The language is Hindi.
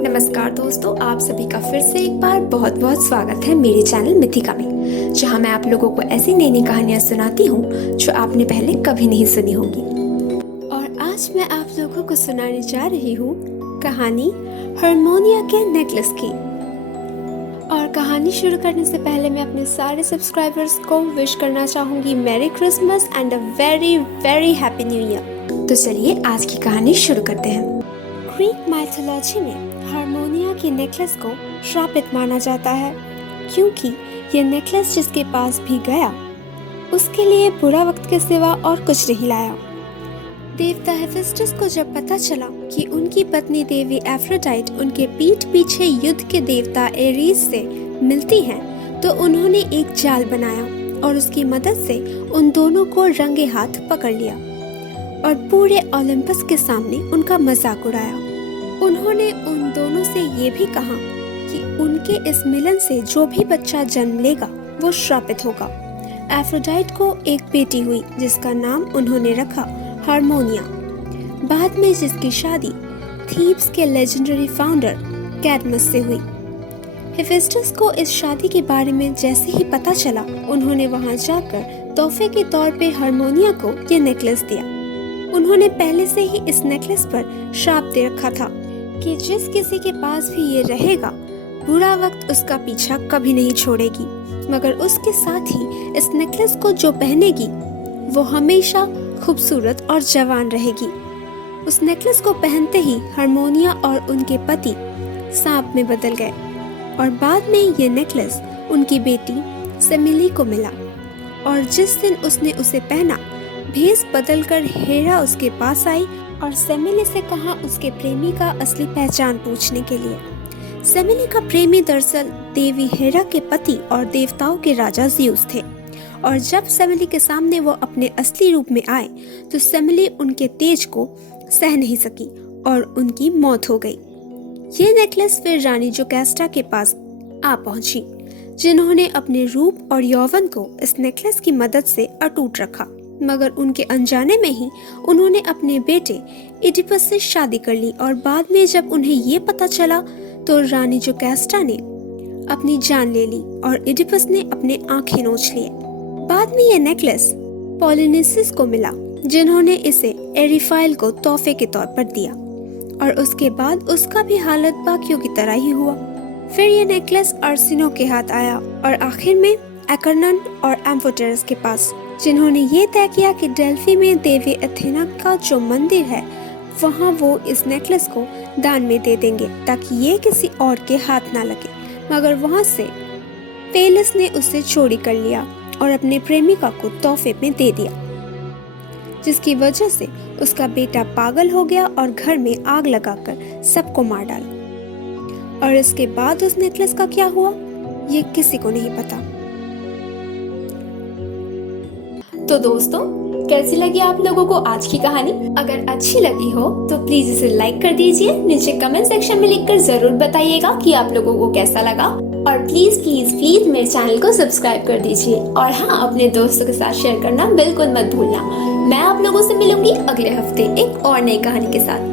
नमस्कार दोस्तों, आप सभी का फिर से एक बार बहुत बहुत स्वागत है मेरे चैनल मिथिका में, जहां मैं आप लोगों को ऐसी नई नई कहानियां सुनाती हूं जो आपने पहले कभी नहीं सुनी होंगी। और आज मैं आप लोगों को सुनाने जा रही हूं कहानी हारमोनिया के नेकलेस की। और कहानी शुरू करने से पहले मैं अपने सारे सब्सक्राइबर्स को विश करना चाहूंगी merry Christmas and a very very happy new year. तो चलिए आज की कहानी शुरू करते हैं। ग्रीक माइथोलॉजी में हारमोनिया की नेकलेस को श्रापित माना जाता है, क्योंकि ये नेकलेस जिसके पास भी गया उसके लिए बुरा वक्त के सिवा और कुछ नहीं लाया। देवता हेफेस्टस को जब पता चला कि उनकी पत्नी देवी एफ्रोडाइट उनके पीठ पीछे युद्ध के देवता एरीज से मिलती हैं, तो उन्होंने एक जाल बनाया और उसकी मदद से उन दोनों को रंगे हाथ पकड़ लिया और पूरे ओलंपस के सामने उनका मजाक उड़ाया। उन्होंने उन दोनों से ये भी कहा कि उनके इस मिलन से जो भी बच्चा जन्म लेगा वो श्रापित होगा। एफ्रोडाइट को एक बेटी हुई जिसका नाम उन्होंने रखा हारमोनिया, बाद में जिसकी शादी थीब्स के लेजेंडरी फाउंडर कैडमस से हुई। हेफेस्टस को इस शादी के बारे में जैसे ही पता चला, उन्होंने वहां जाकर तोहफे के तौर पे हारमोनिया को ये नेकलेस दिया। उन्होंने पहले से ही इस नेकलेस पर श्राप दे रखा था कि जिस किसी के पास भी ये रहेगा बुरा वक्त उसका पीछा कभी नहीं छोड़ेगी, मगर उसके साथ ही इस नेकलेस को जो पहनेगी वो हमेशा खूबसूरत और जवान रहेगी। उस नेकलेस को पहनते ही हारमोनिया और उनके पति सांप में बदल गए और बाद में ये नेकलेस उनकी बेटी सेमिली को मिला। और जिस दिन उसने उसे पहना, भेस बदलकर हेरा उसके पास आई और सेमिली से कहा उसके प्रेमी का असली पहचान पूछने के लिए। सेमिली का प्रेमी दरअसल देवी हेरा के पति और देवताओं के राजा ज़्यूस थे, और जब सेमिली के सामने वो अपने असली रूप में आए तो सेमिली उनके तेज को सह नहीं सकी और उनकी मौत हो गई। ये नेकलेस फिर रानी जोकास्टा के पास आ पहुंची, जिन्होंने अपने रूप और यौवन को इस नेकलेस की मदद से अटूट रखा, मगर उनके अनजाने में ही उन्होंने अपने बेटे इडिपस से शादी कर ली। और बाद में जब उन्हें ये पता चला तो रानी जोकास्टा ने अपनी जान ले ली और इडिपस ने अपने आंखें नोच लिए। बाद में ये नेकलेस पॉलिनिसिस को मिला, जिन्होंने इसे एरिफाइल को तोहफे के तौर पर दिया, और उसके बाद उसका भी हालत बाकियों की तरह ही हुआ। फिर ये नेकलेस अर्सिनो के हाथ आया और आखिर में एकरनन और एम्फोटेरस के पास, जिन्होंने ये तय किया कि डेल्फी में देवी एथेना का जो मंदिर है वहाँ वो इस नेकलेस को दान में दे देंगे ताकि ये किसी और के हाथ ना लगे। मगर वहाँ से पेलेस ने उसे चोरी कर लिया और अपने प्रेमिका को तोहफे में दे दिया, जिसकी वजह से उसका बेटा पागल हो गया और घर में आग लगाकर सबको मार डाला। और इसके बाद उस नेकलेस का क्या हुआ ये किसी को नहीं पता। तो दोस्तों, कैसी लगी आप लोगों को आज की कहानी? अगर अच्छी लगी हो तो प्लीज इसे लाइक कर दीजिए। नीचे कमेंट सेक्शन में लिखकर जरूर बताइएगा कि आप लोगों को कैसा लगा। और प्लीज प्लीज प्लीज मेरे चैनल को सब्सक्राइब कर दीजिए। और हाँ, अपने दोस्तों के साथ शेयर करना बिल्कुल मत भूलना। मैं आप लोगों से मिलूंगी अगले हफ्ते एक और नई कहानी के साथ।